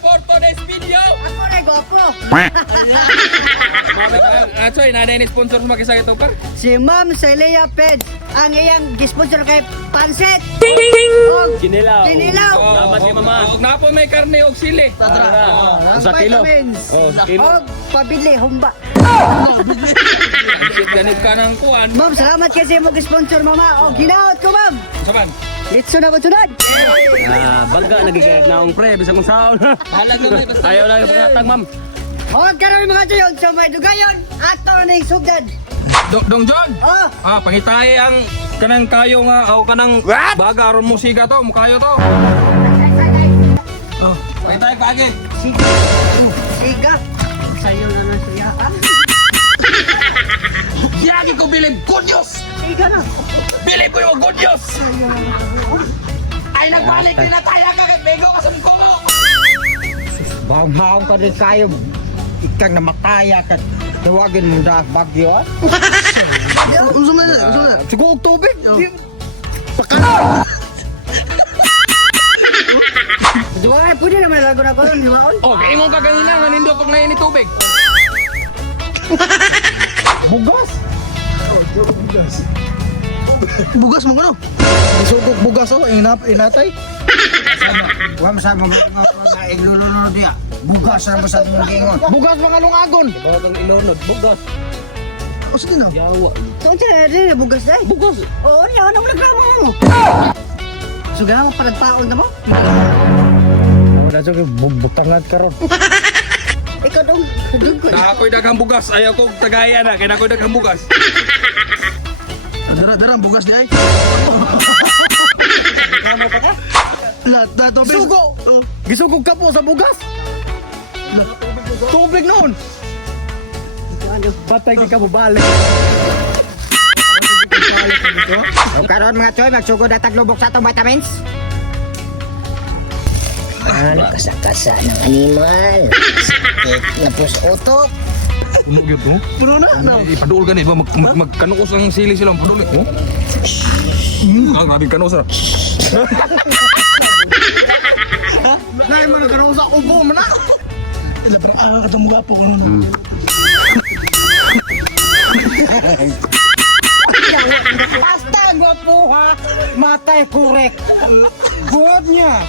For today's video. Ako na gopo. Choy, na ni sponsor sa makisa ito par. Si Ma'am Celia Peds ang iyang gisponsor kay Pansit. Kinilaw. Kinilaw. Dapat si mama. Napo may karne og sili. Sa kilo. Sa kilo. Og pabili humba. Ganit ka ng kuan. Ma'am, salamat kasi mo gisponsor mama. O ginaot ko ma'am. Saban. Litso na ba sunod? Baga nagigayat na akong pre. Bisa kong saon. Bahala ka may basta. Ayaw lang yung pangatang, ma'am. O karon mga tuyon sa may dugayon. Ato na yung sugad. Dong John. Oh, Pangitahe ang kanang kayo nga o kanang baga aron musika to, mukayo to. Pangitahe paagi. siga. Siga. Sayo na na siya. Yagi ko bilib good news. Siga na. Bilib ko yung good news. Ay nagbalik din na tayo ka kay Bego kasumko. Bahang-bahang ka rin kayo. Ikang namataya ka. Tawagin mo na bagyo. Siguro tubig. Duwa, pwede naman lago na ko nun, liwaon. Oh, kaingon ka kanina nga nindo pag naini tubig. Bugas. Bugas mo ano? Isugok bugas oh, inatay. Huwag masama mga iglulunod niya. Bugas na basta mong gingon. Bugas mga lungagon. Bawatang ilonod. Bugos. O sige na. Yawa. So, siya, bugas na. Bugas. Oo, niya, ano mo nagrama mo? So, gano'n mo palagpaon na mo? Wala siya butangan ka ron. Ikaw dong, dong ko. Na ako'y daghang bugas, ayaw ko tagaya na, kaya na ako'y daghang bugas. Dara bugas di ay. Lahat tubig. Sugo! Oh. Gisugog ka po sa bugas. Tubig noon. Patay di ka mo balik. O karon mga choy, magsugod at taglubok sa itong vitamins. Kasa-kasa ng animal. Sakit na pus utok. Puno gyud mo. Puno na. Ipaduol ka ni ba magkanuos ang sili sila paduol. Oh. Grabe kanuos na. Nay man karon sa ubo man na. Labra katong gwapo ko no. Basta gwapo ha. Matay kurek. Buhat niya.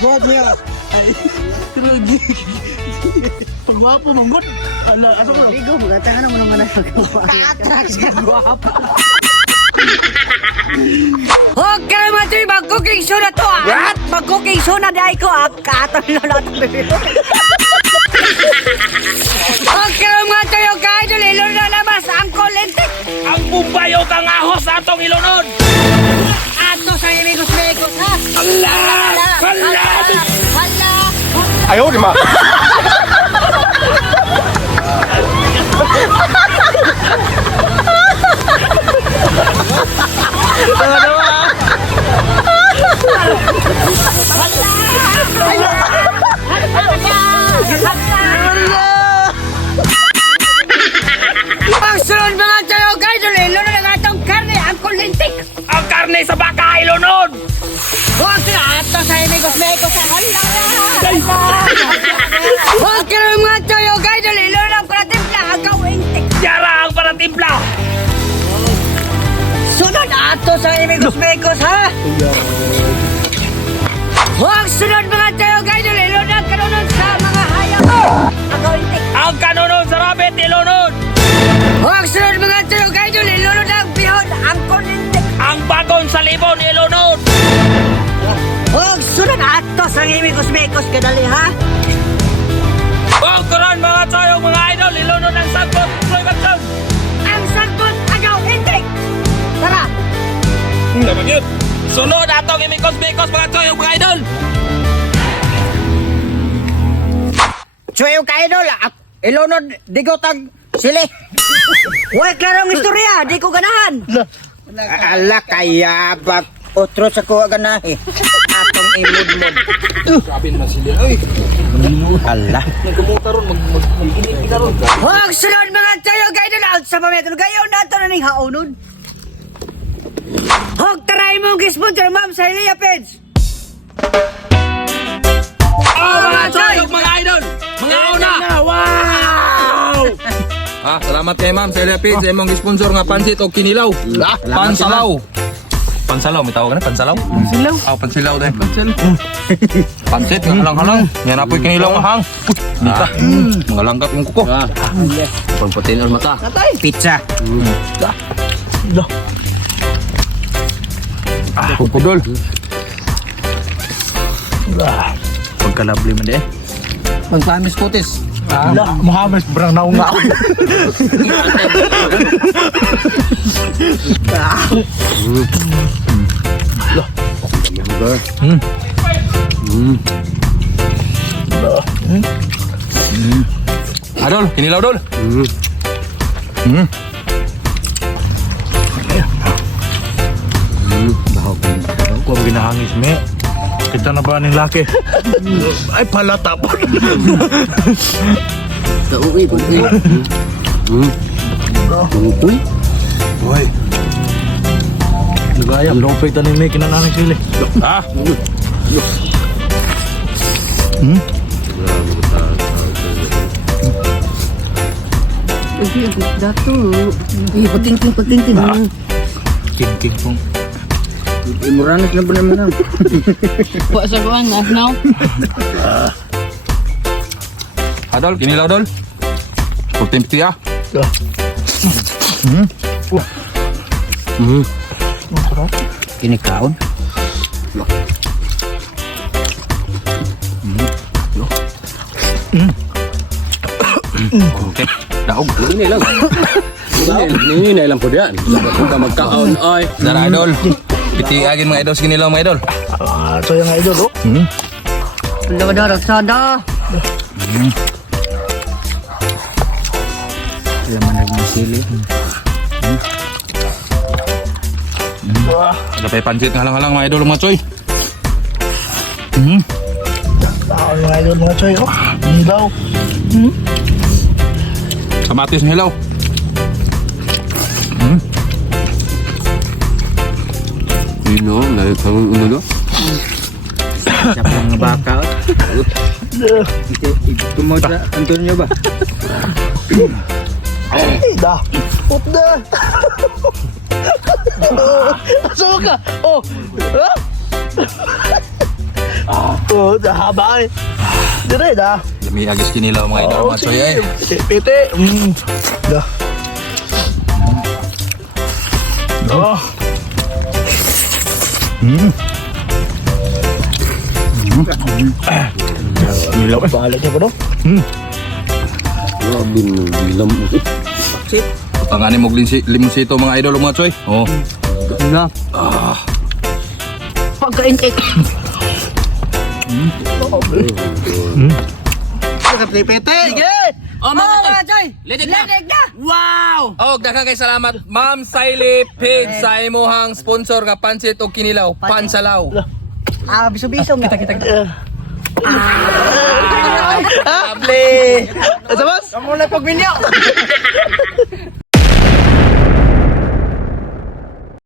Buhat niya. Pagwapo manggot. Ala, aso ko. Ligo, magatangan mo naman ang pagkawa. Atras ka gwapo. Okay, mga choy, mag-cooking show na to ah. What? Mag-cooking show na dahil ko ah. Kaatan na lahat ang bibig. Okay, mga choy, okay, dulilo na labas ang kulintik. Ang bumbayo kang ahos sa atong ilunod. Ato sa imigos-migos ha. Hala! Hala! Hala! Ayaw, di ma. Ang sunod mga choy, okay, dulilo na lang atong karne ang kulintik. Ang karne sa baka ilunod. Huwag sila ato sa imigos-migos ha. Hala! Okay, mga choy, okay, dulilo na lang para timpla ang kawintik. Yara ang paratimpla. Sunod ato sa imigos-migos ha. Huwag sunod mga tayo kayo dulilo na kanunod sa mga hayop. Ang kawintik. Ang kanunod sa rabbit ilunod. Huwag sunod mga tayo kayo dulilo na ang bihon. Ang kunintik. Ang bagong sa libon ilunod. Huwag sunod ato sa imigos-migos kadali ha. Huwag karon mga tayo mga idol ilunod ang sagbot. Floy Batson. Ang sagot ang kawintik. Tara. Dapat yun. Sunod atong imikos-mikos mga tayo mga idol. Choy ka idol. Ilunod digotag sili. Huwag klarong istorya. Di ko ganahan. Ala kaya bag otro sa kuha ganahe. Atong imudmod. Sabi na sila. Ay. Ala. Nagkamuta ron. Mag-inig ka ron. Huwag sunod mga tayo kayo dulilo. Ang sa pametro. Gayon na ito na ning haonon. Hog, try mo gisponsor, ma'am, sa Ilya Peds. Oh, mga choy! Mga idol! Mga una! Wow! Salamat kay Ma'am Celia Pig sa imong sponsor nga pansit o kinilaw. Pansalaw. Pansalaw, may tawag na pansalaw? Pansilaw. Pansilaw din. Pansit, nga halang-halang. Yan apoy kinilaw nga hang. Dita. Mga langkat yung kuko. Pagpatin or mata. Pizza. Pupudol. Pagkalabli man eh. Magpamis putis. Muhammad, berang naong nga. Adol, kinilaw dol. Kung ginahangis me. Kita na ba ning laki? Ay palata po. Uy, Uy. Nagaya, lopay tanin me kinananay sili. King pong. Muranas na po naman na. Adol, kinilaw dol. Putin piti ah. Kinikaon. Okay. Daog. ini lang. Ini lang po diyan. Kung ka magkaon, oy. Dara idol. Piti agin mga idol kinilaw mga idol. So yung idol oh. Lada, rasada. Alam mo nagmasili. Ada pa pansit nga halang-halang mga idol mga choy. Tao yung idol mga choy oh. Daw. Kamatis ng hilaw. Ino, lahat kang uno do. Siapa yang ngebakal? Itu mau tentunya ba? Dah. Udah. Asal ka? Oh. Oh, dah habay. Dire dah. Lami agis kinilaw mga idol mga choy ay. Piti. Dah. Oh. Nilaw balik niya pa do. Robin, bilam. Tanganin mo limonsito mga idol mga choy. Oh. Na. Pagka-intake. Piti. Sige. Oh, mga choy. Ledik Ledik na. Wow! Oh, daghang kay salamat Ma'am Celia Pig sa imuhang sponsor nga pansit o kinilaw, pansalaw. Biso-biso. Kita. Able. Asa mas? Kamu na pagminyo.